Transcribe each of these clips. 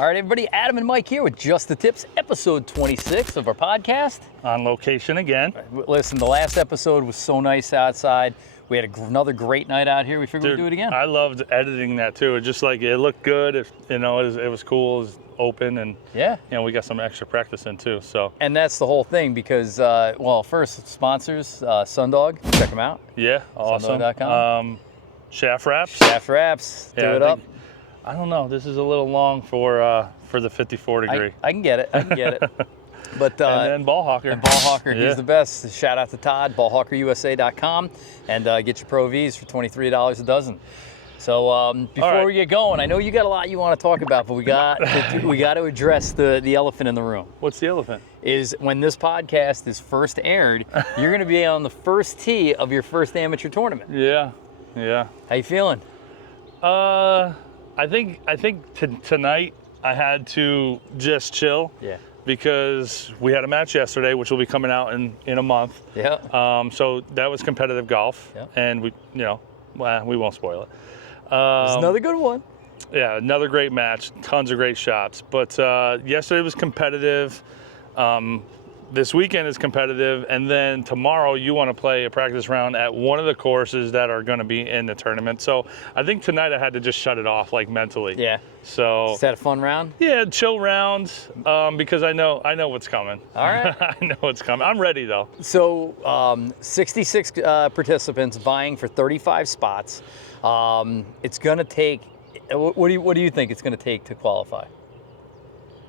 All right, everybody, Adam and Mike here with Just the Tips, episode 26 of our podcast. On location again. Listen, the last episode was so nice outside. We had another great night out here. We figured we'd do it again. I loved editing that too. It just like, it looked good. It was cool. It was open, and we got some extra practice in too. So. And that's the whole thing because, first sponsors, Sundog, check them out. Yeah, awesome. Sundog.com. Shaft wraps. Shaft wraps. Do it up. I don't know. This is a little long for the 54 degree. I can get it. But, and then Ball Hawker. He's the best. Shout out to Todd, ballhawkerusa.com, and get your Pro Vs for $23 a dozen. So before we get going, I know you got a lot you want to talk about, but we got to address the elephant in the room. What's the elephant? Is when this podcast is first aired, you're going to be on the first tee of your first amateur tournament. Yeah. How you feeling? I think tonight I had to just chill. Yeah. Because we had a match yesterday, which will be coming out in a month. Yeah. So that was competitive golf, and we won't spoil it. There's another good one. Yeah, another great match, tons of great shots. But yesterday was competitive. This weekend is competitive, and then tomorrow you want to play a practice round at one of the courses that are going to be in the tournament. So I think tonight I had to just shut it off, like mentally. Yeah. So. Is that a fun round? Yeah, chill round, because I know what's coming. All right. I know what's coming. I'm ready though. So 66 participants vying for 35 spots. It's going to take. What do you think it's going to take to qualify?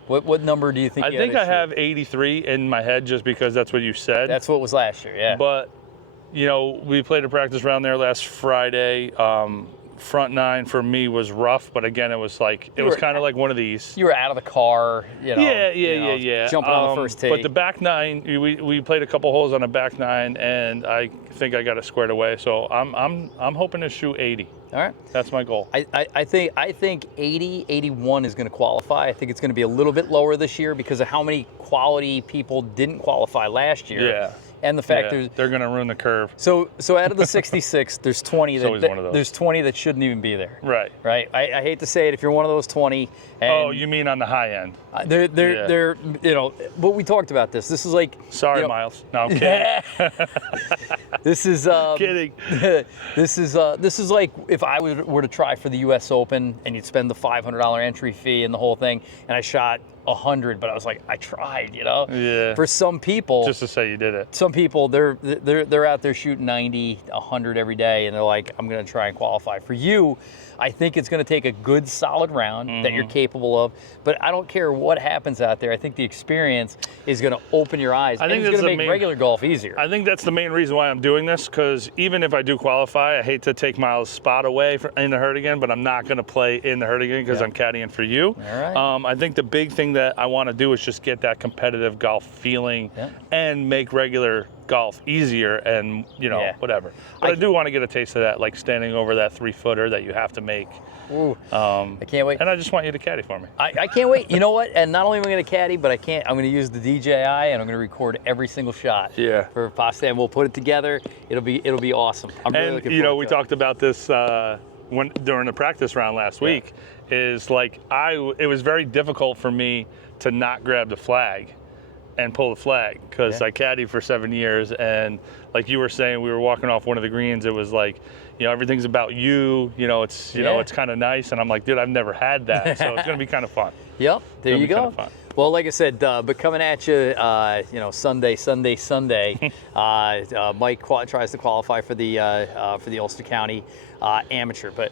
What number do you think? I think I have 83 in my head just because that's what you said. That's what was last year, yeah. But, we played a practice round there last Friday. Front nine for me was rough, but again, it was kind of like one of these. You were out of the car, Yeah. Jumping on the first tee. But the back nine, we played a couple holes on the back nine, and I think I got it squared away. So I'm hoping to shoot 80. All right. That's my goal. I think 80, 81 is going to qualify. I think it's going to be a little bit lower this year because of how many quality people didn't qualify last year. Yeah. And the fact they're going to ruin the curve. So out of the 66, there's 20 there's 20 that shouldn't even be there. Right. Right. I hate to say it, if you're one of those 20. And you mean on the high end? They're but we talked about this. This is like. Sorry, Miles. No, I'm kidding. This is kidding. This is like if I were to try for the U.S. Open and you'd spend the $500 entry fee and the whole thing, and I shot 100, but I was like, I tried, Yeah. For some people, just to say you did it. Some people they're out there shooting 90, 100 every day, and they're like, I'm going to try and qualify. For you, I think it's going to take a good solid round that you're capable of, but I don't care what happens out there. I think the experience is going to open your eyes. I think it's going to make regular golf easier. I think that's the main reason why I'm doing this, because even if I do qualify, I hate to take Miles' spot away in the herd again, but I'm not going to play in the herd again because I'm caddying for you. All right. I think the big thing that I want to do is just get that competitive golf feeling and make regular golf easier and whatever. But I do want to get a taste of that, like standing over that 3-footer that you have to make. Ooh, I can't wait. And I just want you to caddy for me. I can't wait. You know what? And not only am I going to caddy, but I'm going to use the DJI and I'm going to record every single shot. Yeah. For Pasta, and we'll put it together. It'll be awesome. I'm really looking forward to it. We talked about this during the practice round last week. Is like it was very difficult for me to not grab the flag and pull the flag because I caddied for 7 years, and like you were saying, we were walking off one of the greens. It was like, everything's about you. It's it's kind of nice, and I'm like, dude, I've never had that, so it's gonna be kind of fun. Yep, there you go. Well, like I said, but coming at you, Sunday. Mike tries to qualify for the Ulster County amateur, but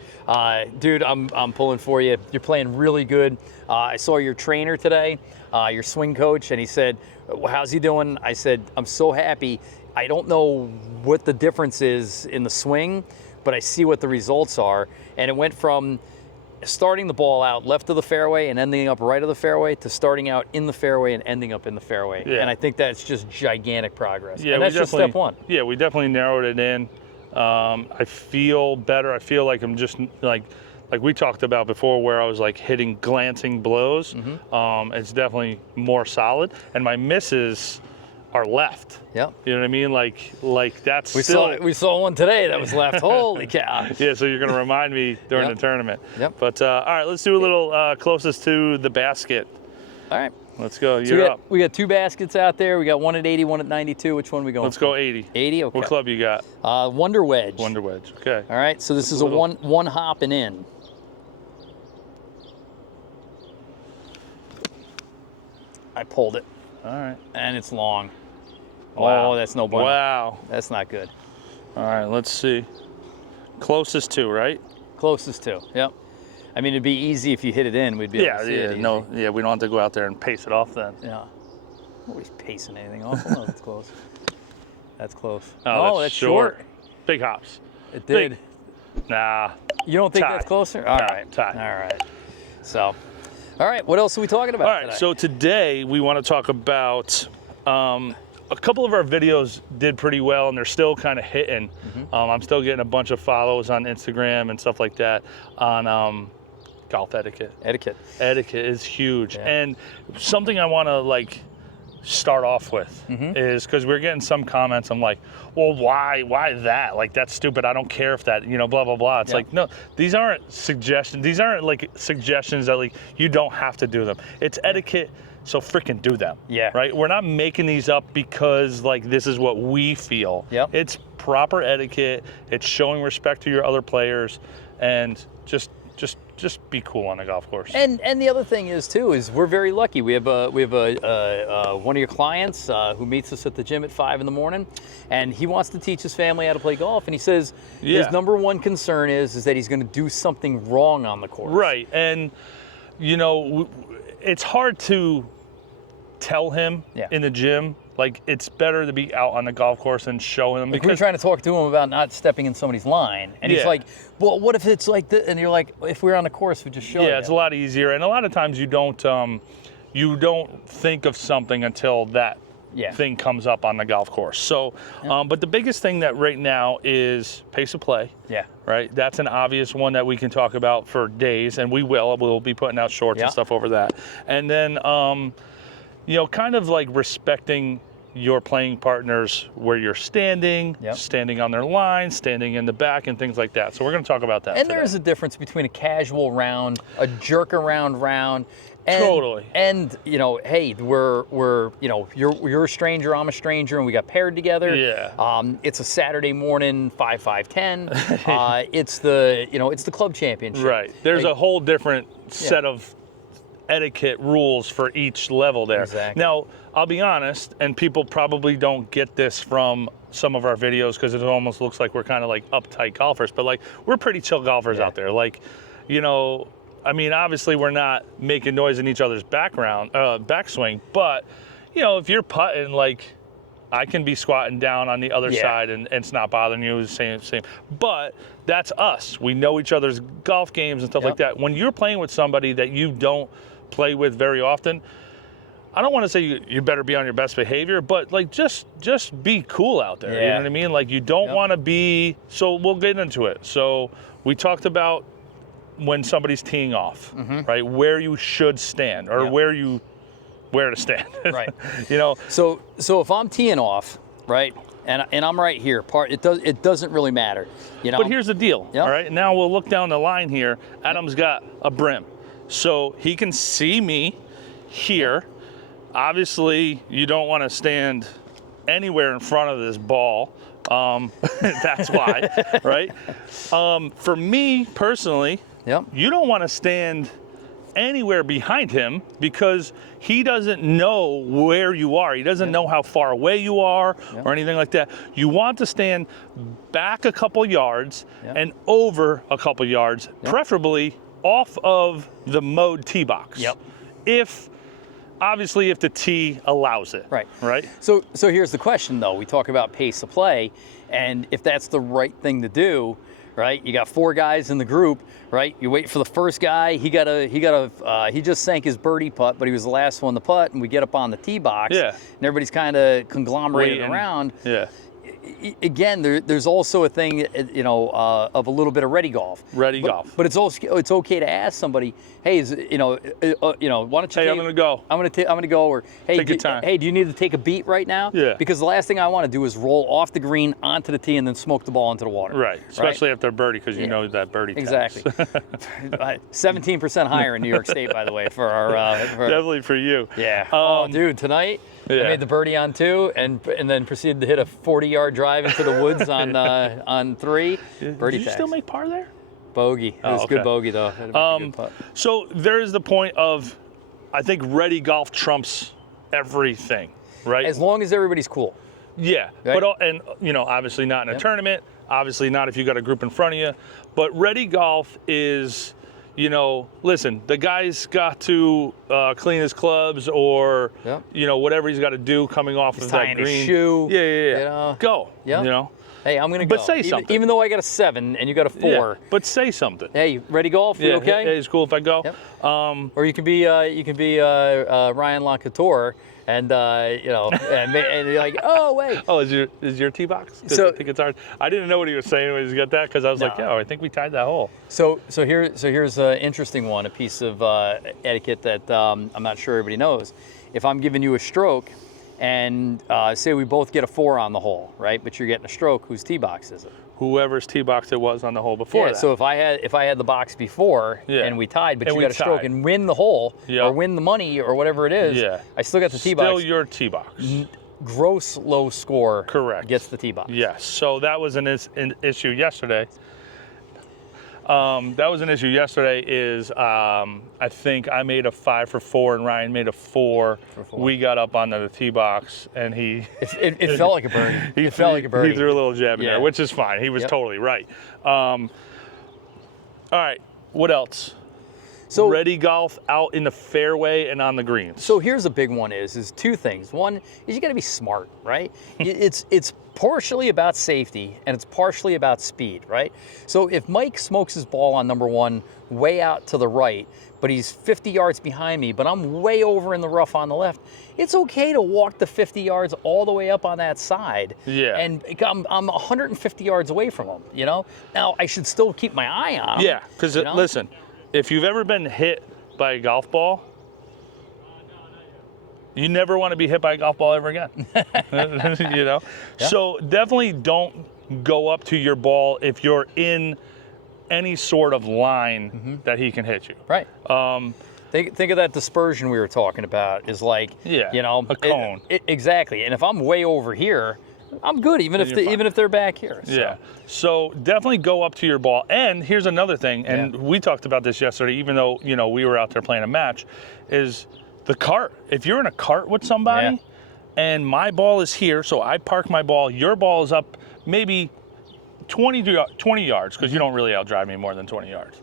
dude, I'm pulling for you. You're playing really good. I saw your trainer today, your swing coach, and he said, "How's he doing?" I said, "I'm so happy. I don't know what the difference is in the swing, but I see what the results are." And it went from starting the ball out left of the fairway and ending up right of the fairway to starting out in the fairway and ending up in the fairway. Yeah. And I think that's just gigantic progress. Yeah, and that's just step one. Yeah, we definitely narrowed it in. I feel better. I feel like I'm just like we talked about before, where I was like hitting glancing blows. It's definitely more solid. And my misses, are left. Yep. You know what I mean? Like that's We saw one today that was left. Holy cow. Yeah, so you're going to remind me during Yep. the tournament. Yep. But all right, let's do a little closest to the basket. All right. Let's go. So You're up. we got 2 baskets out there. We got one at 80, one at 92. Which one are we going Let's for? go 80. 80? Okay. What club you got? Wonder Wedge. Wonder Wedge. Okay. All right, so this is a one hopping in. I pulled it, All right. and it's long. Wow. Oh, that's no bueno. Wow. That's not good. All right, let's see. Closest to, right? Closest to, yep. I mean, it'd be easy if you hit it in. We'd be able to see it easy. No, yeah, we don't have to go out there and pace it off then. Yeah. Nobody's pacing anything off. Oh, no, that's close. That's close. Oh, that's short. Big hops. It did. Nah. You don't think Tie. that's closer? All Nah, right. tie. All right. So, all right, what else are we talking about All right, today? so today we want to talk about a couple of our videos did pretty well, and they're still kind of hitting. I'm still getting a bunch of follows on Instagram and stuff like that on golf etiquette. Etiquette. Etiquette is huge, Yeah. and something I want to start off with is because we're getting some comments. I'm like, well, why that? Like, that's stupid. I don't care if that, blah blah blah. It's Yeah. like, no, these aren't suggestions. These aren't suggestions that you don't have to do them. It's etiquette. So freaking do them. Yeah. Right? We're not making these up because this is what we feel. Yep. It's proper etiquette. It's showing respect to your other players, and just be cool on the golf course. And the other thing is too is we're very lucky. We have one of your clients who meets us at the gym at 5 in the morning, and he wants to teach his family how to play golf. And he says his number one concern is that he's going to do something wrong on the course. Right, and it's hard to tell him in the gym. It's better to be out on the golf course and showing him. We're Because trying to talk to him about not stepping in somebody's line, and he's Yeah. like, "Well, what if it's like this?" And you're like, "If we're on the course, we just show you." yeah, it's a lot easier, and a lot of times you don't think of something until that thing comes up on the golf course. So, but the biggest thing that right now is pace of play. Yeah. Right. That's an obvious one that we can talk about for days, and we'll be putting out shorts and stuff over that. And then, kind of respecting your playing partners where you're standing, standing on their line, standing in the back, and things like that. So we're going to talk about that. And today. there's a difference between a casual round, a jerk around round. And, Totally. And hey, you're a stranger, I'm a stranger, and we got paired together. Yeah. It's a Saturday morning, 5-5-10. It's the club championship. Right. There's a whole different set of etiquette rules for each level there. Exactly. Now, I'll be honest, and people probably don't get this from some of our videos because it almost looks like we're kind of uptight golfers, but we're pretty chill golfers out there. Obviously we're not making noise in each other's backswing, but if you're putting, I can be squatting down on the other side and it's not bothering you. Same. But that's us. We know each other's golf games and stuff like that. When you're playing with somebody that you don't play with very often, I don't want to say you better be on your best behavior, but just be cool out there. You know what I mean? You don't want to be. So we'll get into it. So we talked about when somebody's teeing off, right? Where you should stand or where to stand. Right. So if I'm teeing off, right, and I'm right here, it doesn't really matter. But here's the deal. Yep. All right. Now we'll look down the line here. Adam's got a brim, so he can see me here. Obviously, you don't want to stand anywhere in front of this ball. That's why, right? For me personally, you don't want to stand anywhere behind him because he doesn't know where you are. He doesn't know how far away you are or anything like that. You want to stand back a couple yards and over a couple yards, preferably off of the mowed tee box. If the tee allows it. Right. So here's the question though. We talk about pace of play, and if that's the right thing to do, right? You got 4 guys in the group, right? You wait for the first guy. He just sank his birdie putt, but he was the last one to putt, and we get up on the tee box. Yeah. And everybody's kind of conglomerated around. Yeah. again, there's also a thing, of a little bit of ready golf. Ready golf. But it's okay to ask somebody, hey, why don't you? Hey, I'm gonna go. I'm gonna go. Or hey, Take your time. Hey, do you need to take a beat right now? Yeah. Because the last thing I want to do is roll off the green onto the tee and then smoke the ball into the water. Right. Especially if they're birdie, because you know that birdie. Exactly. 17% higher in New York State, by the way, for our. Definitely for you. Yeah. Dude, tonight. Yeah. I made the birdie on 2 and then proceeded to hit a 40-yard drive into the woods on 3. Birdie Did you tags. still make par there? Bogey. It was a good bogey, though. Good putt. So there's the point of, I think ready golf trumps everything, right? As long as everybody's cool. Yeah, right? but obviously not in a tournament, obviously not if you got a group in front of you, but ready golf is, listen, the guy's got to clean his clubs or, whatever he's got to do coming off of that green. His shoe. Yeah. Go. Yeah. Hey, I'm going to go. But say something. Even though I got a 7 and you got a 4. Yeah, but say something. Hey, ready golf? You okay? Hey, it's cool if I go. Yep. Or you can be Ryan LaCouture and and you're like, oh wait. Oh, is your tee box? So I think it's ours. I didn't know what he was saying when he got that because I was like, I think we tied that hole. So here's an interesting one, a piece of etiquette that I'm not sure everybody knows. If I'm giving you a stroke, and say we both get a 4 on the hole, right? But you're getting a stroke, whose tee box is it? Whoever's tee box it was on the hole before that. So if I had the box before and we tied, but you got a stroke and win the hole or win the money or whatever it is, I still got the tee box. Still your tee box. Gross low score. Correct. Gets the tee box. Yes. So that was an issue yesterday. Is I think I made a 5 for 4 and Ryan made a 4. We got up onto the tee box and it felt like a birdie. It felt like a birdie. He threw a little jab in there, which is fine. He was totally right. All right, what else? So ready golf out in the fairway and on the greens. So here's a big one is 2 things. One is you got to be smart, right? it's partially about safety and it's partially about speed, right? So if Mike smokes his ball on number 1 way out to the right, but he's 50 yards behind me, but I'm way over in the rough on the left, it's okay to walk the 50 yards all the way up on that side. Yeah. And I'm 150 yards away from him, Now, I should still keep my eye on him. Yeah, because listen, if you've ever been hit by a golf ball, you never want to be hit by a golf ball ever again. Yeah. So definitely don't go up to your ball if you're in any sort of line that he can hit you. Right. Think of that dispersion we were talking about is like, a cone. Exactly. And if I'm way over here, I'm good, even if they're back here. So. Yeah. So definitely go up to your ball. And here's another thing, and we talked about this yesterday, even though we were out there playing a match, is the cart. If you're in a cart with somebody, and my ball is here, so I park my ball, your ball is up maybe 20 yards, because you don't really outdrive me more than 20 yards.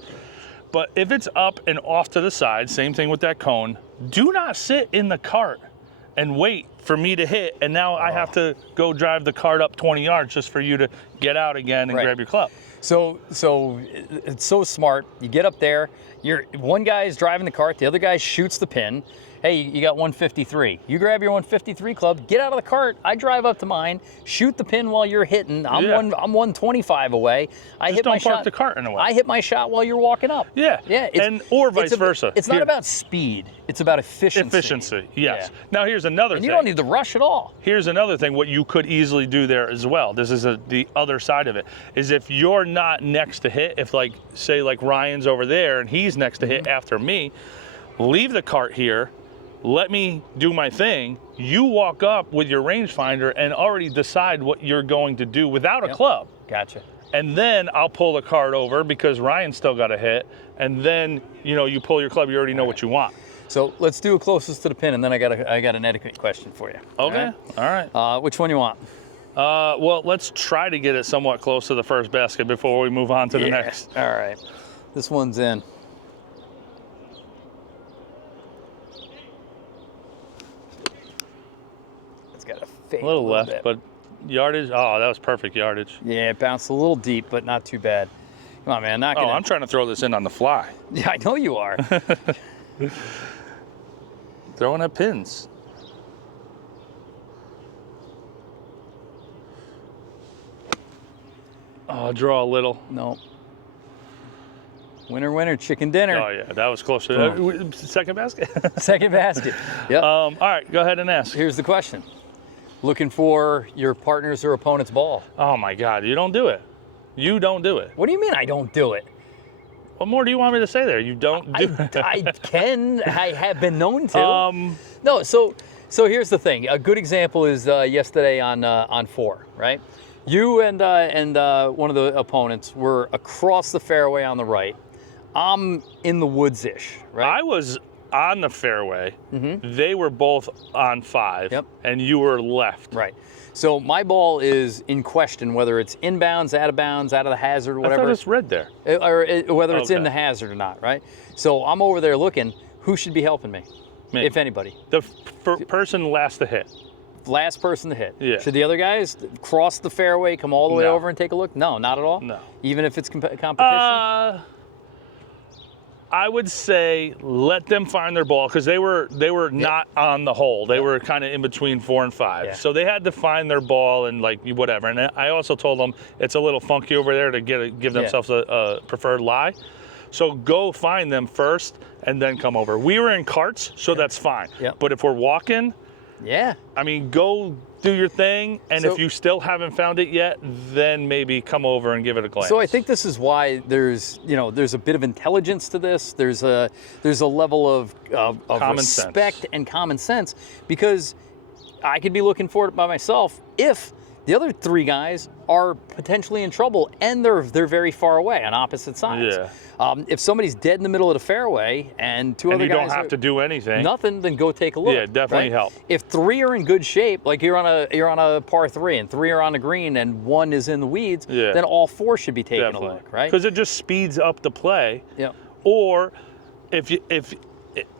But if it's up and off to the side, same thing with that cone, do not sit in the cart and wait for me to hit, and now I have to go drive the cart up 20 yards just for you to get out again and grab your club. So it's so smart. You get up there, one guy is driving the cart, the other guy shoots the pin. Hey, you got 153. You grab your 153 club, get out of the cart. I drive up to mine, shoot the pin while you're hitting. I'm 125 away. I hit my shot. Don't park the cart in the way. I hit my shot while you're walking up. Yeah. Or vice versa. It's not about speed. It's about efficiency. Efficiency, yes. Yeah. Now here's another thing. You don't need to rush at all. Here's another thing. What you could easily do there as well. This is the other side of it. Is if you're not next to hit, if say Ryan's over there and he's next to hit after me, leave the cart here. Let me do my thing. You walk up with your rangefinder and already decide what you're going to do without a club. Gotcha. And then I'll pull the cart over because Ryan's still got a hit. And then, you pull your club, you already know what you want. So let's do it closest to the pin, and then I got an etiquette question for you. Okay. All right. Which one you want? Well, let's try to get it somewhat close to the first basket before we move on to the next. All right. This one's in. Got a fade a little left, bit. But yardage. Oh, that was perfect yardage. Yeah, it bounced a little deep, but not too bad. Come on, man. I'm trying to throw this in on the fly. Yeah, I know you are. Throwing at pins. I'll draw a little. No. Winner, chicken dinner. Oh, yeah, that was close. Second basket? Second basket. Yep. All right, go ahead and ask. Here's the question. Looking for your partner's or opponent's ball. Oh, my God, you don't do it. You don't do it. What do you mean I don't do it? What more do you want me to say there? You don't do it. I have been known to. No, so here's the thing. A good example is yesterday on 4, right? You and one of the opponents were across the fairway on the right. I'm in the woods-ish, right? I was on the fairway. Mm-hmm. They were both on 5, Yep. and you were left. Right. So my ball is in question, whether it's inbounds, out of bounds, out of the hazard, whatever. I thought it's red there. Or whether it's in Okay. the hazard or not, right? So I'm over there looking. Who should be helping me, Me. if anybody? The person last to hit. Last person to hit. Yeah. Should the other guys cross the fairway, come all the way No. over and take a look? No, not at all? No. Even if it's competition? I would say let them find their ball because they were not on the hole. They were kind of in between 4 and 5. Yeah. So they had to find their ball and like whatever. And I also told them it's a little funky over there to give themselves a preferred lie. So go find them first and then come over. We were in carts, so that's fine. Yep. But if we're walking, Yeah. I mean, go do your thing, and So- if you still haven't found it yet, then maybe come over and give it a glance. So I think this is why there's a bit of intelligence to this. There's a level of Common respect sense. and common sense, because I could be looking for it by myself if the other 3 guys are potentially in trouble and they're very far away on opposite sides. Yeah. If somebody's dead in the middle of the fairway and 2 and other you guys don't have to do anything. nothing, then go take a look. Yeah, definitely right? help. If 3 are in good shape, like you're on a par 3 and 3 are on the green and 1 is in the weeds, Yeah. then all 4 should be taking Definitely. a look, right? Because it just speeds up the play. Yeah. Or if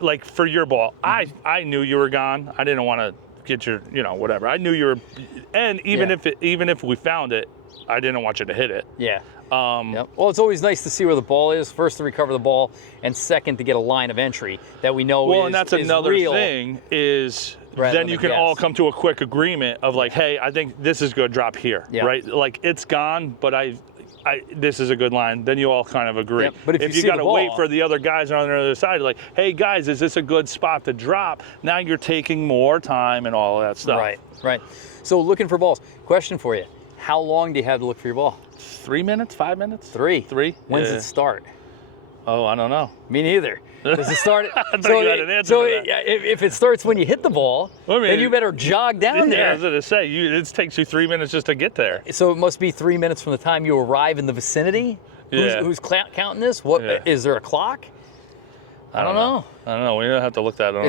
like for your ball, I knew you were gone. I didn't want to get your, whatever. I knew you were, and even if we found it, I didn't want you to hit it. Yeah. Yep. Well, it's always nice to see where the ball is. First, to recover the ball, and second, to get a line of entry that we know Well, is and that's is another real. thing is Rather then than you a can all guess. come to a quick agreement of like, hey, I think this is good. Drop here, Yeah. right? Like it's gone, but this is a good line. Then you all kind of agree. Yep. But if you see got to the wait ball- for the other guys on the other side, like, hey guys, is this a good spot to drop? Now you're taking more time and all of that stuff. Right. So looking for balls. Question for you: how long do you have to look for your ball? 3 minutes, 5 minutes, 3. 3. When does Yeah. it start? Oh, I don't know. Me neither. Does it start? I thought you had an answer for that. If it starts when you hit the ball, I mean, then you better jog down Yeah, I there. was gonna say it takes you 3 minutes just to get there. So it must be 3 minutes from the time you arrive in the vicinity. Yeah. Who's counting this? What Yeah. is there a clock? I don't know. I don't know. We don't have to look that up.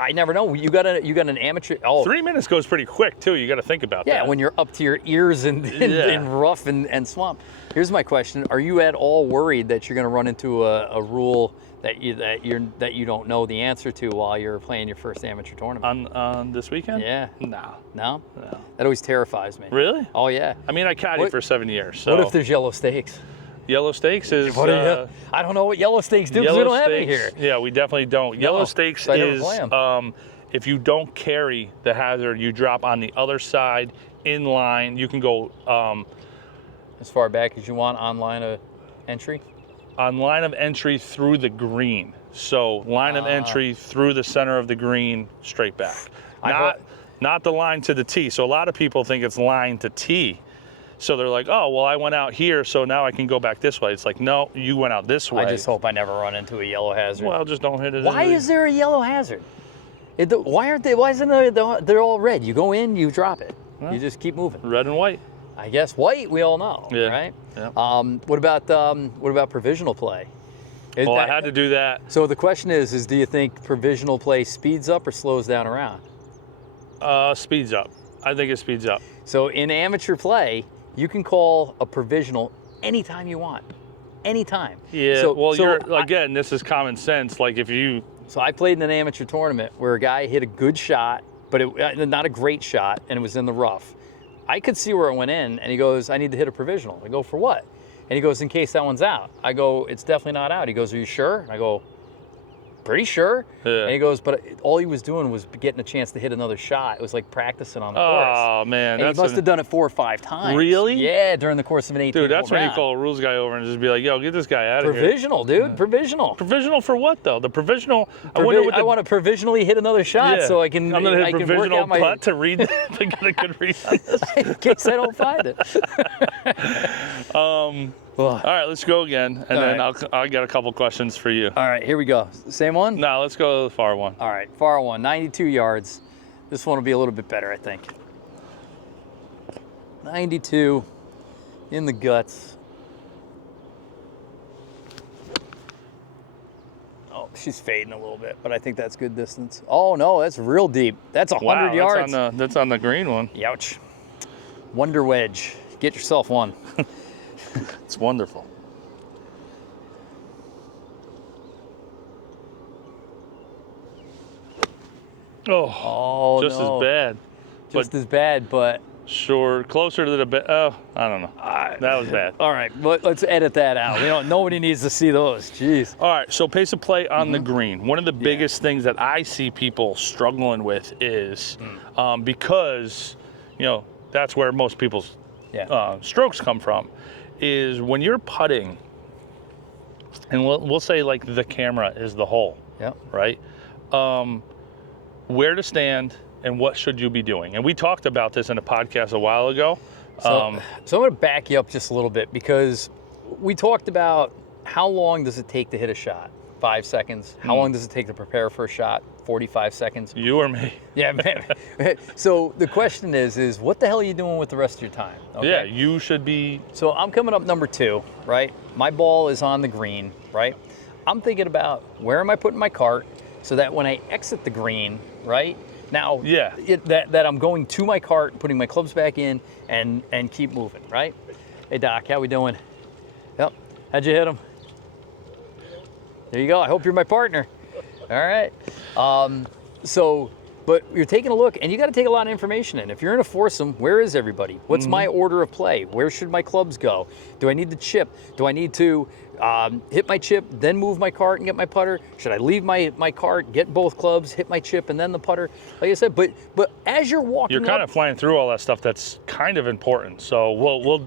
I never know. You got an amateur. Oh, 3 minutes goes pretty quick too. You got to think about yeah, that. when you're up to your ears in Yeah. rough and swamp. Here's my question: are you at all worried that you're going to run into a rule that you don't know the answer to while you're playing your first amateur tournament? on this weekend? Yeah. No. No? No. That always terrifies me. Really? Oh yeah. I mean, I caddied What- for 7 years. So What if there's yellow stakes? yellow stakes is I don't know what yellow stakes do because we yellow don't have it stakes. here. Yeah, we definitely don't. Yellow No, stakes so I never is play 'em. if you don't carry the hazard, you drop on the other side in line. You can go As far back as you want on line of entry. on line of entry through the green. So line of entry through the center of the green, straight back. Not the line to the tee. So a lot of people think it's line to tee. So they're like, oh, well, I went out here, so now I can go back this way. It's like, no, you went out this way. I just hope I never run into a yellow hazard. Well, just don't hit it. Why is there a yellow hazard? Why aren't they? Why isn't they're all red? You go in, you drop it. You just keep moving. red and white? I guess white. We all know, Yeah. right? Yeah. What about provisional play? Well, I had to do that. So the question is do you think provisional play speeds up or slows down a round? Speeds up. I think it speeds up. So in amateur play, you can call a provisional anytime you want, anytime. Yeah. So, again, this is common sense. Like if you. So I played in an amateur tournament where a guy hit a good shot, but not a great shot, and it was in the rough. I could see where it went in, and he goes, I need to hit a provisional. I go, for what? And he goes, in case that one's out. I go, it's definitely not out. He goes, are you sure? I go, pretty sure. Yeah. And he goes, but all he was doing was getting a chance to hit another shot. It was like practicing on the course. Oh, man. And he must have done it 4 or 5 times. Really? Yeah, during the course of an 18-hole Dude, that's when you round. call a rules guy over and just be like, yo, get this guy out of here. Provisional, dude. Provisional. Provisional for what, though? The provisional, I wonder what I want to provisionally hit another shot so I can. I'm going to I hit can provisional work out putt to read, to get a good read on this. in case I don't find it. All right, let's go again, and All then right. I got a couple questions for you. All right, here we go. Same one? No, let's go to the far one. All right, far one, 92 yards. This one will be a little bit better, I think. 92 in the guts. Oh, she's fading a little bit, but I think that's good distance. Oh, no, that's real deep. That's 100 yards. That's on the green one. Youch. Wonder wedge. Get yourself one. It's wonderful. Oh, just no. as bad. Just as bad, but Sure, closer to the bed. Oh, I don't know. That was bad. all right. Let's edit that out. Nobody needs to see those. Jeez. All right, so pace of play on the green. One of the biggest things that I see people struggling with is because, that's where most people's strokes come from, is when you're putting, and we'll say like the camera is the hole, right? Where to stand and what should you be doing? And we talked about this in a podcast a while ago. So I'm going to back you up just a little bit because we talked about how long does it take to hit a shot? 5 seconds. How long does it take to prepare for a shot? 45 seconds. You or me? Yeah, man. So the question is what the hell are you doing with the rest of your time? Okay? Yeah, you should be. So I'm coming up number 2, right? My ball is on the green, right? I'm thinking about where am I putting my cart so that when I exit the green, right? Now, that I'm going to my cart, putting my clubs back in, and keep moving, right? Hey, Doc, how we doing? Yep. How'd you hit him? There you go. I hope you're my partner. All right. But you're taking a look, and you got to take a lot of information in. If you're in a foursome, where is everybody? What's my order of play? Where should my clubs go? Do I need to chip? Do I need to hit my chip, then move my cart and get my putter? Should I leave my cart, get both clubs, hit my chip, and then the putter? Like I said, but as you're walking, you're kind of flying through all that stuff. That's kind of important. So we'll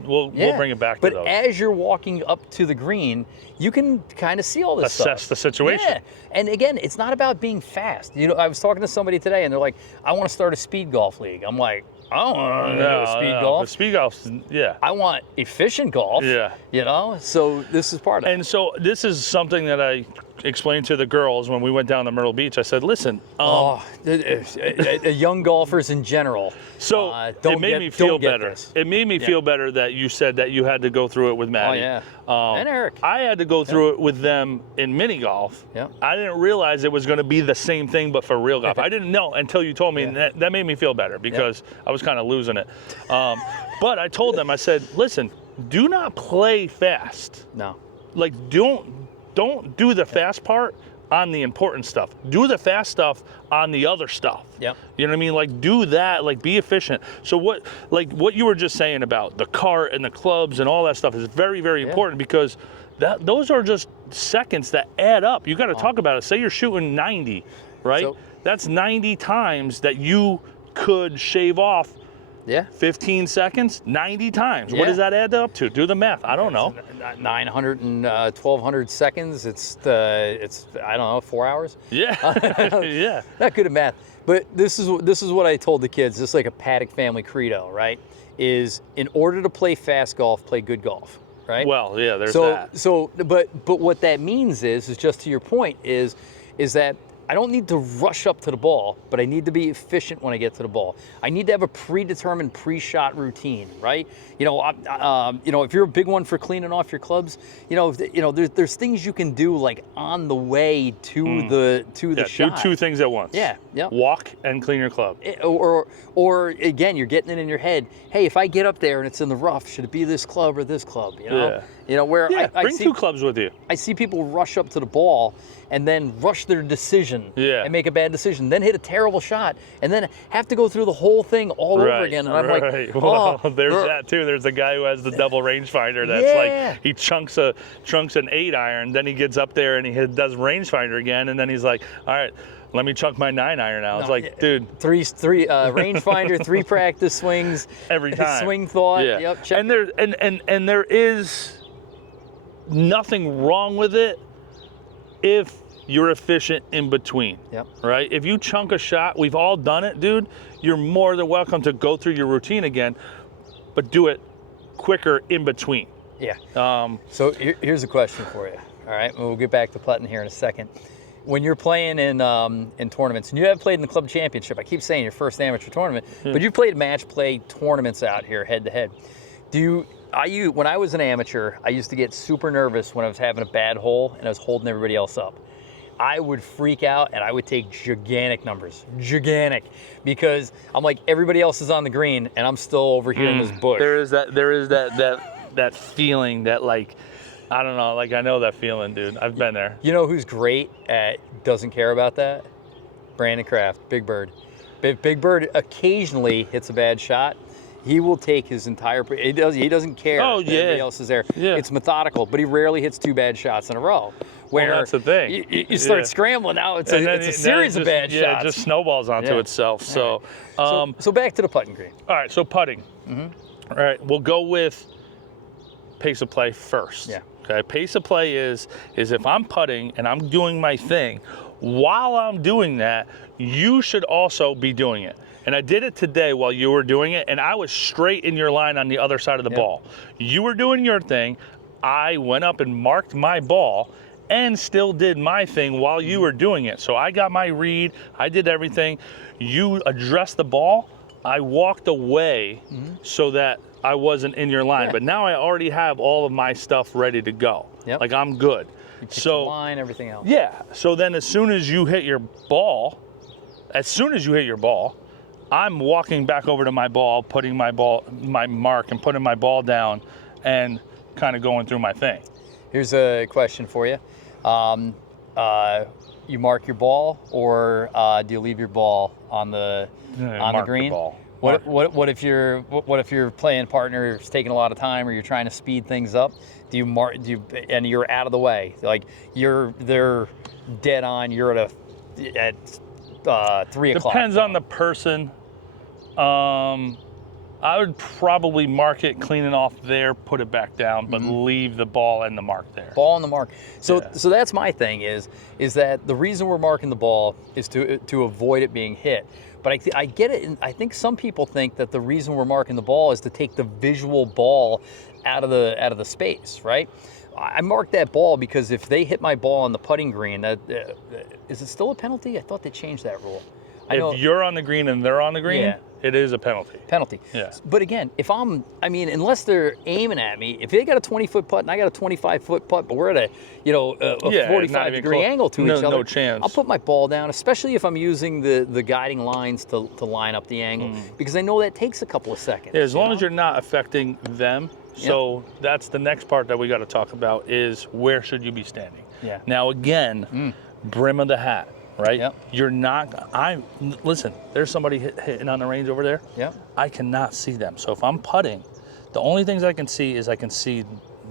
bring it back to those. But as you're walking up to the green, you can kind of see all this stuff. Assess the situation. Yeah. And again, it's not about being fast. I was talking to somebody today, and they're like, I want to start a speed golf league. I'm like, I don't want to do speed golf. But speed golf, I want efficient golf. Yeah. So this is part of it. And so this is something that I explained to the girls when we went down to Myrtle Beach. I said, listen. Young golfers in general. So it made me feel better. It made me feel better that you said that you had to go through it with Maddie. Oh, yeah. And Eric. I had to go through it with them in mini golf. Yeah. I didn't realize it was going to be the same thing, but for real golf. I didn't know until you told me, and that made me feel better because I was kind of losing it. But I told them, I said, listen, do not play fast. No. Like, don't do the fast part on the important stuff. Do the fast stuff on the other stuff. Yep. You know what I mean? Like, do that. Like, be efficient. So what you were just saying about the cart and the clubs and all that stuff is very, very important because those are just seconds that add up. You got to talk about it. Say you're shooting 90, right? So, that's 90 times that you could shave off. 15 seconds, 90 times. What does that add up to? Do the math. I don't know. 900 and 1,200 seconds. It's I don't know, 4 hours. Yeah. Yeah. Not good at math. But this is what I told the kids. This is like a Paddock family credo, right? Is in order to play fast golf, play good golf, right? Well, yeah, there's that. But what that means is just to your point, is that I don't need to rush up to the ball, but I need to be efficient when I get to the ball. I need to have a predetermined pre-shot routine, right? If you're a big one for cleaning off your clubs, there's things you can do like on the way to the shot. Do two things at once. Yeah. Walk and clean your club. Or again, you're getting it in your head. Hey, if I get up there and it's in the rough, should it be this club or this club? Yeah. Bring two clubs with you. I see people rush up to the ball and then rush their decision Yeah. and make a bad decision, then hit a terrible shot, and then have to go through the whole thing all over again. And I'm like, well, there's that too. There's a guy who has the double rangefinder that's like, he chunks an 8-iron, then he gets up there and he does rangefinder again, and then he's like, all right, let me chunk my 9-iron now. It's like, dude, three rangefinder, 3 practice swings every time. Swing thought. Yeah. Yep. Check. And there is nothing wrong with it if you're efficient in between. Yep. Right? If you chunk a shot, we've all done it, dude. You're more than welcome to go through your routine again, but do it quicker in between. Yeah. So here's a question for you. All right, we'll get back to putting here in a second. When you're playing in tournaments, and you have played in the club championship, I keep saying your first amateur tournament, but you played match play tournaments out here head to head. When I was an amateur, I used to get super nervous when I was having a bad hole and I was holding everybody else up. I would freak out and I would take gigantic numbers, because I'm like, everybody else is on the green and I'm still over here in this bush. There is that feeling that, like, I don't know, like, I know that feeling, dude. I've been there. You know who's great at doesn't care about that? Brandon Kraft, Big Bird. Big Bird occasionally hits a bad shot. He will take his entire. He doesn't care. Oh, if yeah. everybody else is there. Yeah. It's methodical, but he rarely hits 2 bad shots in a row. Where that's the thing. You start scrambling now. It's a series of bad shots. Yeah, it just snowballs onto itself. So, so back to the putting green. All right, so putting. All right, we'll go with pace of play first. Yeah. Okay, pace of play is if I'm putting and I'm doing my thing, while I'm doing that, you should also be doing it. And I did it today while you were doing it, and I was straight in your line on the other side of the ball. You were doing your thing. I went up and marked my ball and still did my thing while you were doing it. So I got my read. I did everything. You addressed the ball. I walked away so that I wasn't in your line. But now I already have all of my stuff ready to go. Like, I'm good. So line, everything else. Yeah. So then as soon as you hit your ball, I'm walking back over to my ball, putting my mark and putting my ball down and kind of going through my thing. Here's a question for you. You mark your ball, or do you leave your ball on the green? The ball. What if your playing partner is taking a lot of time, or you're trying to speed things up? Do you mark? And you're out of the way? Like they're dead on. You're at 3 o'clock. Depends on the person. I would probably mark it, clean it off there, put it back down, but leave the ball and the mark there. Ball and the mark. So that's my thing is that the reason we're marking the ball is to avoid it being hit. But I get it, and I think some people think that the reason we're marking the ball is to take the visual ball out of the space, right? I marked that ball because if they hit my ball on the putting green, is it still a penalty? I thought they changed that rule. If you're on the green and they're on the green, it is a penalty. Yeah. But again, unless they're aiming at me, if they got a 20-foot putt and I got a 25-foot putt, but we're at a 45-degree angle to each other, no chance. I'll put my ball down, especially if I'm using the guiding lines to line up the angle, because I know that takes a couple of seconds. Yeah, as long as you're not affecting them. So that's the next part that we got to talk about is where should you be standing? Yeah. Now again, brim of the hat. Right? Yep. You're not, listen, there's somebody hitting on the range over there. Yep. I cannot see them. So if I'm putting, the only things I can see is I can see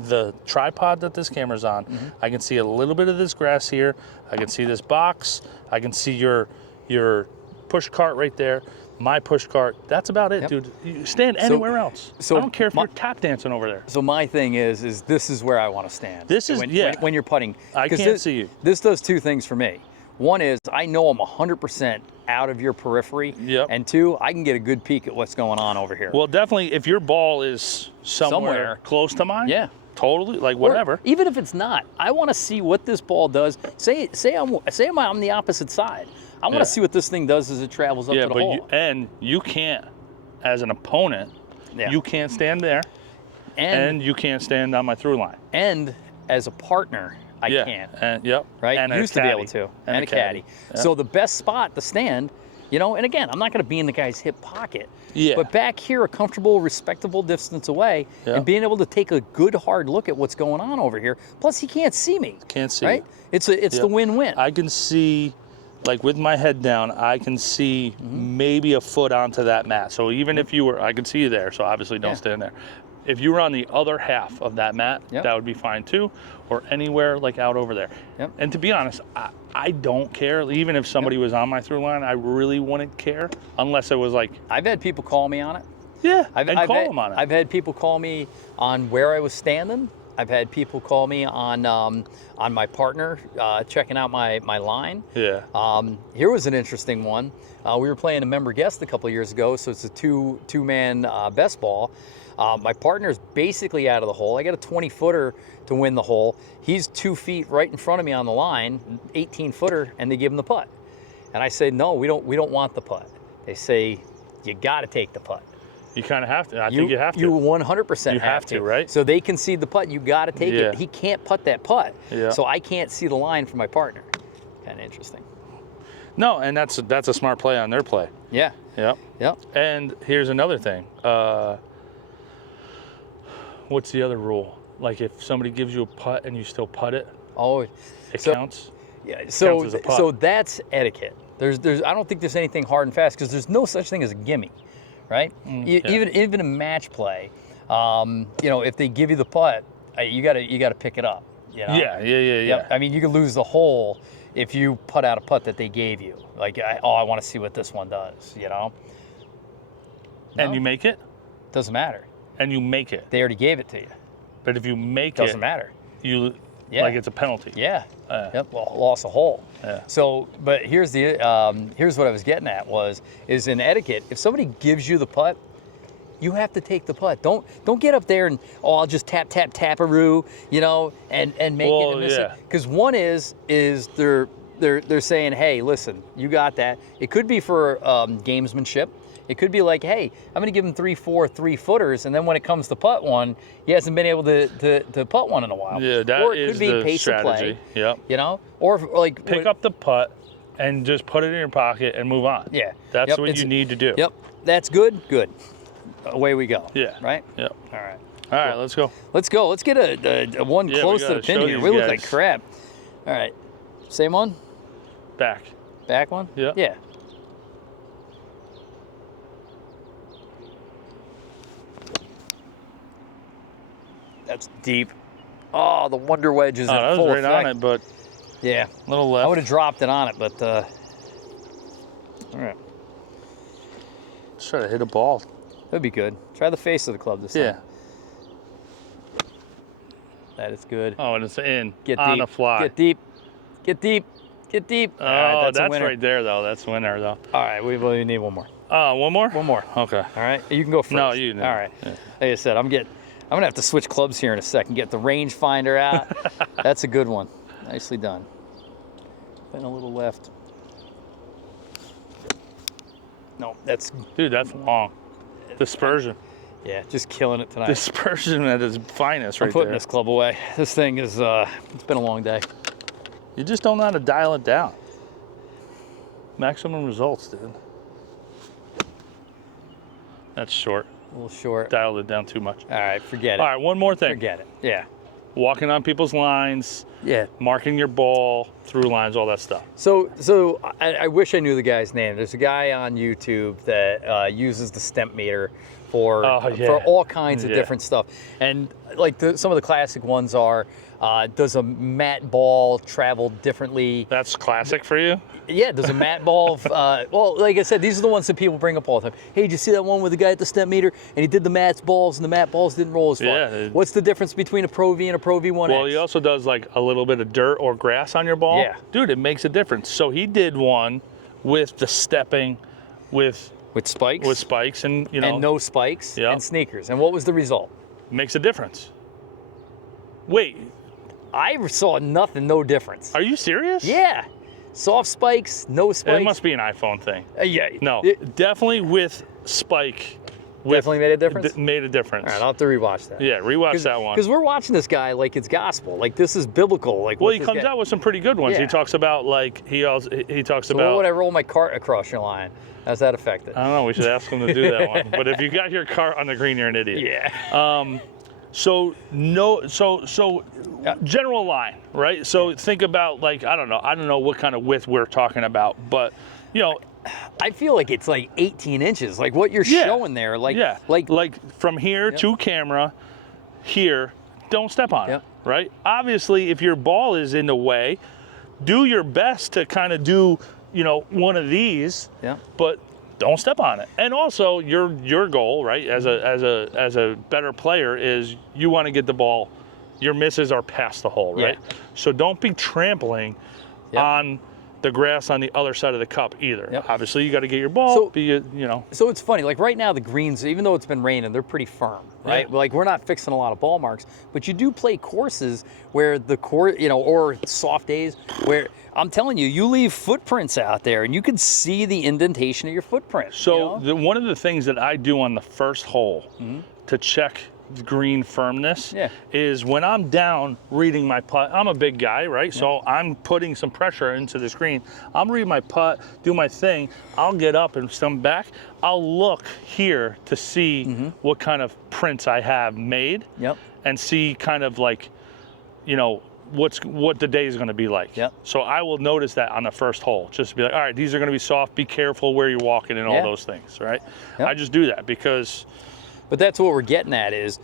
the tripod that this camera's on. I can see a little bit of this grass here. I can see this box. I can see your push cart right there. My push cart. That's about it, dude. You stand anywhere else. So I don't care if you're tap dancing over there. So my thing is this is where I want to stand. When you're putting. I can't see you. This does 2 things for me. One is I know I'm 100% out of your periphery. Yep. And 2, I can get a good peek at what's going on over here. Well, definitely if your ball is somewhere close to mine. Yeah. Totally, like whatever. Or even if it's not, I want to see what this ball does. Say I'm on the opposite side. I want to see what this thing does as it travels up to the hole. And you can't, as an opponent, you can't stand there, and you can't stand on my through line. And as a partner, I can. And, right? And used to be able to. And a caddy. Yep. So the best spot to stand And again, I'm not going to be in the guy's hip pocket. Yeah. But back here, a comfortable, respectable distance away, and being able to take a good, hard look at what's going on over here. Plus, he can't see me. Can't see. Right? It's the win-win. I can see, like with my head down, I can see maybe a foot onto that mat. So even if you were, I can see you there. So obviously don't stand there. If you were on the other half of that mat, that would be fine too, or anywhere like out over there. Yep. And to be honest, I don't care. Even if somebody was on my through line, I really wouldn't care unless it was like. I've had people call me on it. Yeah, I've call them on it. I've had people call me on where I was standing. I've had people call me on my partner checking out my line. Yeah. Here was an interesting one. We were playing a member guest a couple of years ago, so it's a two-man best ball. My partner's basically out of the hole. I got a 20-footer to win the hole. He's 2 feet right in front of me on the line, 18-footer, and they give him the putt. And I say, no, we don't want the putt. They say, you got to take the putt. You kind of have to. I think you have to. You 100% have to, right? So they concede the putt. You got to take it. He can't putt that putt. Yeah. So I can't see the line for my partner. Kind of interesting. No, and that's a smart play on their play. Yeah. Yep. Yep. And here's another thing. What's the other rule? Like if somebody gives you a putt and you still putt it, it counts. Yeah. Counts as a putt. So that's etiquette. There's I don't think there's anything hard and fast because there's no such thing as a gimme, right? Even in match play, if they give you the putt, you gotta pick it up. Yeah. Yep. I mean, you could lose the hole if you put out a putt that they gave you. Like, I want to see what this one does. No? And you make it. Doesn't matter. And you make it. They already gave it to you. But if you make it, doesn't matter. Like it's a penalty. Yeah. Yep. Well, lost a hole. Yeah. So, but here's what I was getting at is in etiquette, if somebody gives you the putt, you have to take the putt. Don't get up there and I'll just tap-a-roo, and make it and miss it. Because one is they're saying, hey, listen, you got that. It could be for gamesmanship. It could be like, hey, I'm going to give him 3-4 3-footers, and then when it comes to putt one, he hasn't been able to putt one in a while. Yeah, that or it is could be the pace strategy. Of play, or like pick up the putt and just put it in your pocket and move on. Yeah, that's what you need to do. Yep, that's good. Good, away we go. Yeah, right. Yep. All right. All right, let's go. Let's go. Let's get a one close to the pin here. We look like crap. All right, same one. Back one. Yeah. Yeah. That's deep. Oh, the wonder wedge is in that full was right effect. on it, but yeah, a little left. I would have dropped it on it, but all right. Let's try to hit a ball. That'd be good. Try the face of the club this time. Yeah. That is good. Oh, and it's in. Get on deep. a fly. Get deep. Get deep. Get deep. Oh, right, that's right there, though. That's winner, though. All right, we need one more. One more? One more. Okay. All right, you can go first. No, you. All right. Yeah. Like I said, I'm gonna have to switch clubs here in a second. Get the rangefinder out. That's a good one. Nicely done. Been a little left. No, that's. Dude, that's long. Dispersion. Yeah, just killing it tonight. Dispersion at its finest, right there. I'm putting this club away. This thing is. It's been a long day. You just don't know how to dial it down. Maximum results, dude. That's short. A little short. Dialed it down too much. All right, forget it. All right, one more thing. Forget it. Yeah. Walking on people's lines. Yeah. Marking your ball, through lines, all that stuff. So I wish I knew the guy's name. There's a guy on YouTube that uses the stemp meter for all kinds of different stuff. And like some of the classic ones are, does a mat ball travel differently? That's classic for you? Yeah, does a mat ball, well, like I said, these are the ones that people bring up all the time. Hey, did you see that one with the guy at the stemp meter and he did the mat balls and the mat balls didn't roll as far? Yeah. What's the difference between a Pro V and a Pro V1X? Well, he also does like a little bit of dirt or grass on your ball. Yeah. Dude, it makes a difference. So he did one with the stepping with spikes? With spikes and, And no spikes and sneakers. And what was the result? Makes a difference. Wait. I saw nothing, no difference. Are you serious? Yeah. Soft spikes, no spikes. It must be an iPhone thing. Yeah. No, definitely with spike Definitely made a difference? Made a difference. All right, I'll have to rewatch that. Yeah, rewatch that one. Because we're watching this guy like it's gospel. Like, this is biblical. Like, well, he comes out with some pretty good ones. Yeah. He talks about, like, he talks so about... what would I roll my cart across your line? How's that affected? I don't know. We should ask him to do that one. But if you got your cart on the green, you're an idiot. Yeah. So general line, right? So think about, like, I don't know what kind of width we're talking about, but, you know... I feel like it's like 18 inches, like what you're showing there. Like, like from here to camera, here, don't step on it, right? Obviously, if your ball is in the way, do your best to kind of do, you know, one of these, but don't step on it. And also, your goal, right, as a better player is you want to get the ball, your misses are past the hole, right? So don't be trampling on the grass on the other side of the cup either. Obviously, you got to get your ball. So it's funny. Like right now, the greens, even though it's been raining, they're pretty firm, right? Like we're not fixing a lot of ball marks, but you do play courses where the court, you know, or soft days where I'm telling you, you leave footprints out there, and you can see the indentation of your footprint. So one of the things that I do on the first hole to check green firmness is when I'm down reading my putt. I'm a big guy, right? So I'm putting some pressure into the green. I'm reading my putt, do my thing. I'll get up and come back. I'll look here to see what kind of prints I have made and see kind of like, you know, what the day is going to be like. So I will notice that on the first hole, just to be like, all right, these are going to be soft. Be careful where you're walking and all those things, right? I just do that because... But that's what we're getting at is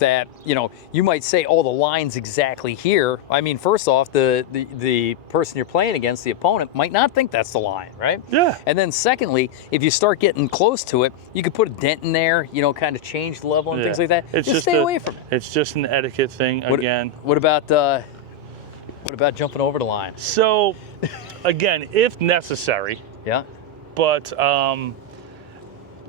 that, you know, you might say, oh, the line's exactly here. I mean, first off, the person you're playing against, the opponent, might not think that's the line, right? Yeah. And then secondly, if you start getting close to it, you could put a dent in there, you know, kind of change the level and things like that. Just stay away from it. It's just an etiquette thing again. What about jumping over the line? So, again, if necessary. But,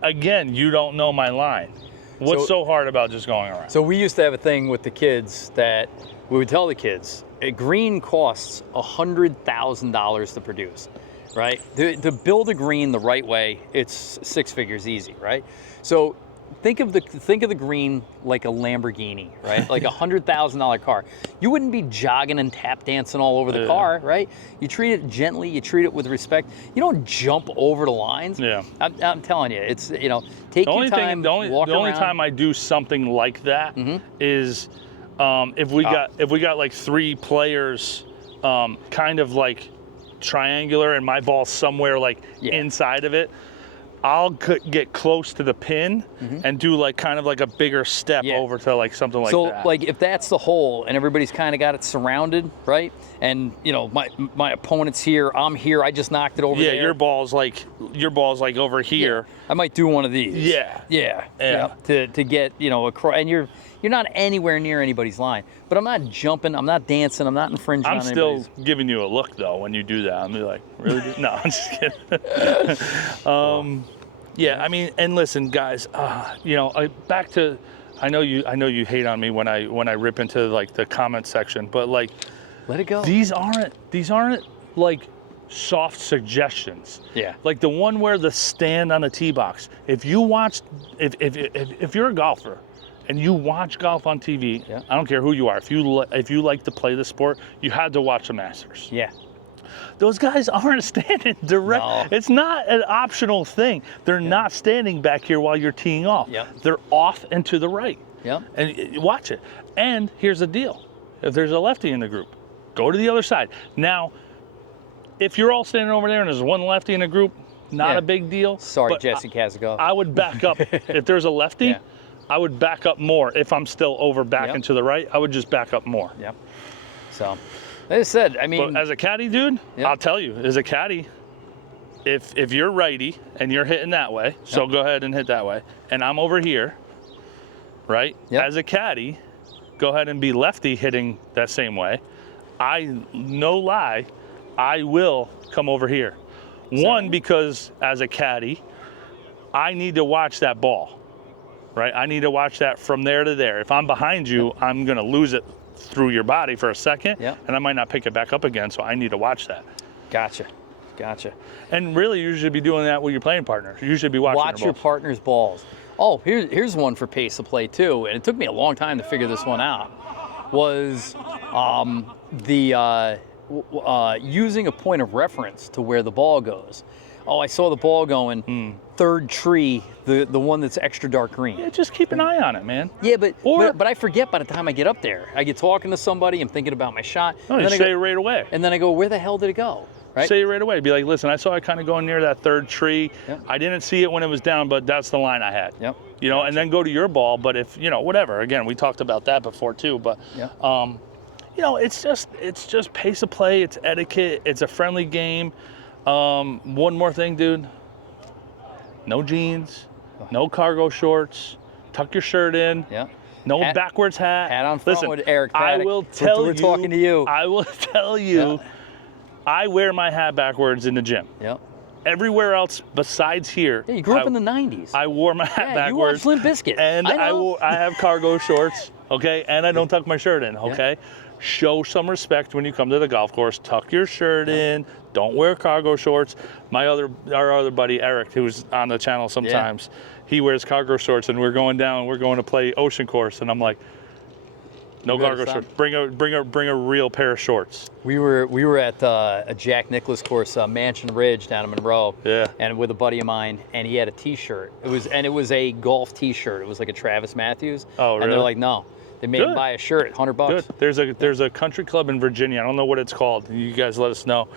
again, you don't know my line. What's so hard about just going around? So we used to have a thing with the kids that we would tell the kids, a green costs $100,000 to produce, right? To build a green the right way, it's 6 figures easy, right? So think of the green like a Lamborghini, right? Like $100,000 car. You wouldn't be jogging and tap dancing all over the car, right? You treat it gently, you treat it with respect. You don't jump over the lines. I'm telling you, it's, you know, take your time, walk around. The only time I do something like that is if we got like 3 players kind of like triangular and my ball's somewhere like inside of it. I'll get close to the pin and do like kind of like a bigger step over to like something like that. So like if that's the hole and everybody's kind of got it surrounded, right? And you know my opponent's here, I'm here, I just knocked it over there. Yeah, your ball's like over here. I might do one of these. Yeah. To get, you know, across, and you're not anywhere near anybody's line. But I'm not jumping, I'm not dancing, I'm not infringing on anybody's. I'm still giving you a look though when you do that. I'm like, really? No, I'm just kidding. Yeah, I mean, and listen, guys, you know, back to, I know you hate on me when I rip into like the comment section, but like, let it go. These aren't like soft suggestions. Like the one where the stand on the tee box. If you watch, if you're a golfer and you watch golf on TV, I don't care who you are. If you like to play the sport, you had to watch the Masters. Those guys aren't standing direct. No. It's not an optional thing. They're not standing back here while you're teeing off. They're off and to the right. And watch it. And here's the deal. If there's a lefty in the group, go to the other side. Now, if you're all standing over there and there's one lefty in the group, not a big deal. Sorry, Jesse Kazagoff. I would back up. If there's a lefty, I would back up more. If I'm still over back and to the right, I would just back up more. So... Like I said, I mean... But as a caddy, dude, I'll tell you, as a caddy, if you're righty and you're hitting that way, so go ahead and hit that way, and I'm over here, right? As a caddy, go ahead and be lefty hitting that same way. No lie, I will come over here. One, because as a caddy, I need to watch that ball, right? I need to watch that from there to there. If I'm behind you, I'm going to lose it through your body for a second, and I might not pick it back up again, so I need to watch that. Gotcha. And really, you should be doing that with your playing partner. You should be watching your partner's balls. Oh, here's one for pace of play too, and it took me a long time to figure this one out. Was using a point of reference to where the ball goes. Oh, I saw the ball going third tree, the one that's extra dark green. Yeah, just keep an eye on it, man. Yeah, but I forget by the time I get up there. I get talking to somebody, I'm thinking about my shot. No, you say it right away. And then I go, where the hell did it go? Right? Say it right away. Be like, listen, I saw it kind of going near that third tree. Yep. I didn't see it when it was down, but that's the line I had. Yep. You know, and then go to your ball. But if, you know, whatever. Again, we talked about that before too. But, Yep. you know, it's just pace of play. It's etiquette. It's a friendly game. One more thing, dude. No jeans. No cargo shorts. Tuck your shirt in. Yeah. No backwards hat. Hat on front. Listen, with Eric I Paddock. will tell you. We're talking to you. I will tell you. Yeah. I wear my hat backwards in the gym. Yep. Everywhere else besides here. Yeah, you grew up in the 90s. I wore my hat you wore backwards. Limp Bizkit. And I have cargo shorts, okay? And I don't tuck my shirt in, okay? Show some respect when you come to the golf course. Tuck your shirt in. Don't wear cargo shorts. Our other buddy Eric, who's on the channel sometimes, he wears cargo shorts, and we're going to play Ocean Course, and I'm like, no cargo shorts. Bring a real pair of shorts. We were at a Jack Nicklaus course, Mansion Ridge down in Monroe. Yeah. And with a buddy of mine, and he had a T-shirt. It was a golf T-shirt. It was like a Travis Matthews. Oh, really? And they're like, no, they made him buy a shirt, $100. Good. There's a country club in Virginia. I don't know what it's called. You guys let us know.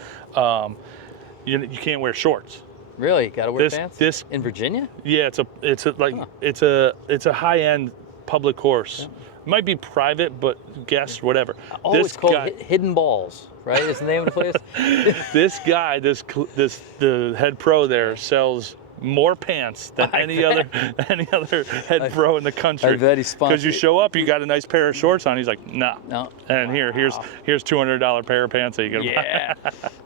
You can't wear shorts. Really? Got to wear pants? This in Virginia? Yeah, it's a high-end public course. Yeah. Might be private, but guest, whatever. Oh, it's called Hidden Balls, right? Is the name of the place? This guy, the head pro there sells more pants than any other head pro in the country. I bet he's sponsored. Because you show up, you got a nice pair of shorts on. He's like, no. And here's $200 pair of pants that you gotta buy. Yeah,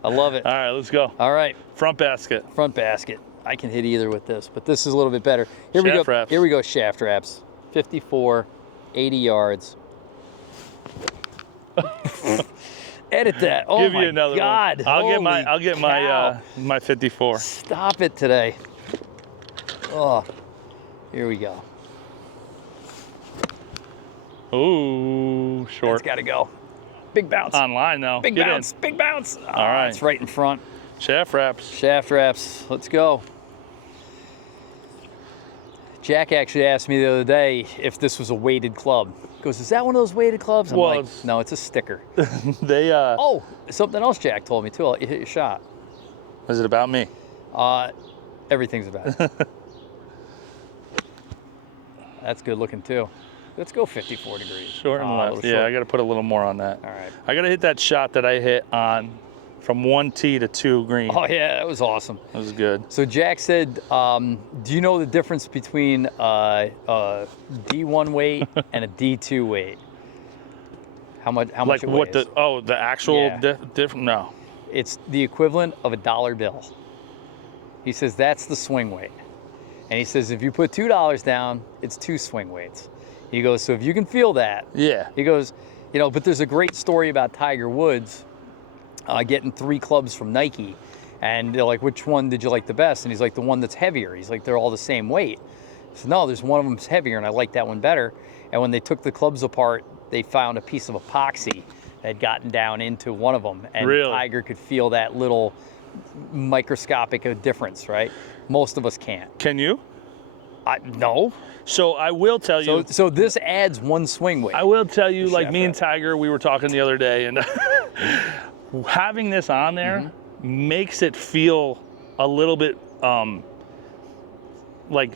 I love it. All right, let's go. All right. Front basket. Front basket. I can hit either with this, but this is a little bit better. Here we go. Wraps. Here we go. Shaft wraps. 54, 80 yards. Edit that. Oh Give my you another God. One. I'll get my 54. Stop it today. Oh, here we go. Ooh, short. It's got to go. Big bounce. Online though. Big bounce. Big bounce. All right. It's right in front. Shaft wraps. Shaft wraps. Let's go. Jack actually asked me the other day if this was a weighted club. He goes, is that one of those weighted clubs? I'm like, no, it's a sticker. They Oh, something else Jack told me too. I'll hit your shot. Is it about me? Everything's about it. That's good looking too. Let's go 54 degrees. Short and left. Yeah, I got to put a little more on that. All right. I got to hit that shot that I hit on from 1 tee to 2 green. Oh yeah, that was awesome. That was good. So Jack said, do you know the difference between a D1 weight and a D2 weight? How much like it what weighs? the actual different? No. It's the equivalent of a $1 bill. He says that's the swing weight. And he says if you put $2 down, it's 2 swing weights. He goes, so if you can feel that. Yeah. He goes, but there's a great story about Tiger Woods getting 3 clubs from Nike. And they're like, which one did you like the best? And he's like, the one that's heavier. He's like, they're all the same weight. He said, no, there's one of them's heavier, and I like that one better. And when they took the clubs apart, they found a piece of epoxy that had gotten down into one of them. And really? Tiger could feel that little microscopic difference, right? Most of us can't. Can you? No. So I will tell you. So this adds 1 swing weight. I will tell you, like me and Tiger, we were talking the other day, and having this on there makes it feel a little bit like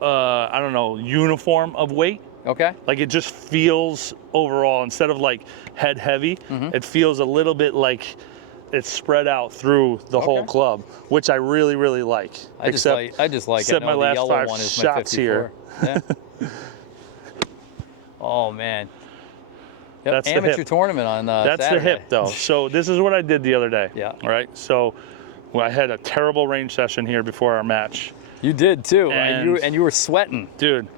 I don't know, uniform of weight. Okay. Like it just feels overall, instead of like head heavy, it feels a little bit like it's spread out through the whole club, which I really, really like. I just like except it. my last 5 one is shots here. Yeah. Oh man. Yep, That's amateur the hip. tournament on That's Saturday. the hip though. So this is what I did the other day. Yeah. All right. So I had a terrible range session here before our match. You did too, and you were sweating, dude.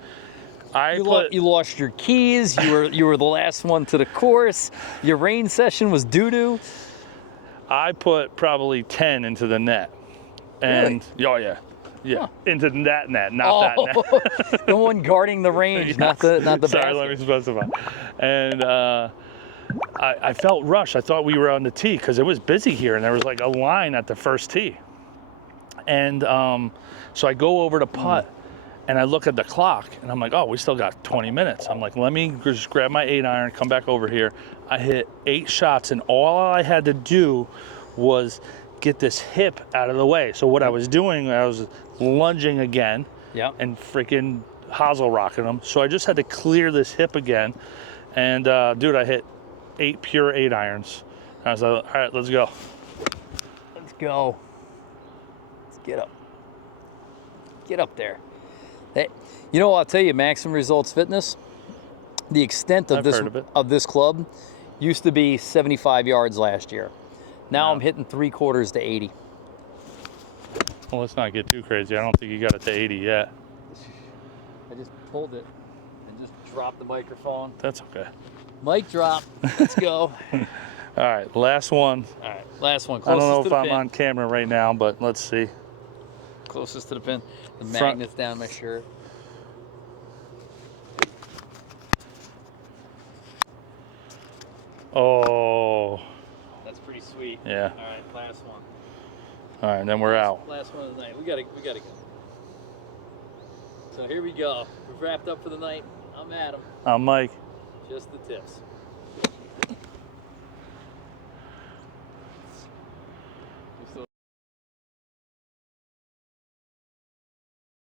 You lost your keys. You were the last one to the course. Your range session was doo-doo. I put probably 10 into the net, and really? oh yeah, Yeah, into that net, not that net. The one guarding the range, Yes. not the Sorry, basket. let me specify. And I felt rushed. I thought we were on the tee because it was busy here, and there was like a line at the first tee. And so I go over to putt, and I look at the clock, and I'm like, oh, we still got 20 minutes. I'm like, let me just grab my 8-iron, come back over here. I hit 8 shots, and all I had to do was get this hip out of the way. So what I was doing, I was lunging again and freaking hosel rocking them. So I just had to clear this hip again. And dude, I hit 8 pure 8-irons. I was like, all right, let's go. Let's go. Let's get up. Get up there. Hey, you know, I'll tell you, Maximum Results Fitness, the extent of this club used to be 75 yards last year. Now I'm hitting 3/4 to 80. Well, let's not get too crazy. I don't think you got it to 80 yet. I just pulled it and just dropped the microphone. That's okay. Mic drop. Let's go. All right, last one. All right, last one. I Closest don't know to if the I'm pin. on camera right now, but let's see. Closest to the pin. The Front. magnet's down my shirt. Oh, That's pretty sweet. yeah. All right, last one. All right, and then we're out. Last one of the night. We gotta go. So here we go. We've wrapped up for the night. I'm Adam. I'm Mike. Just the tips.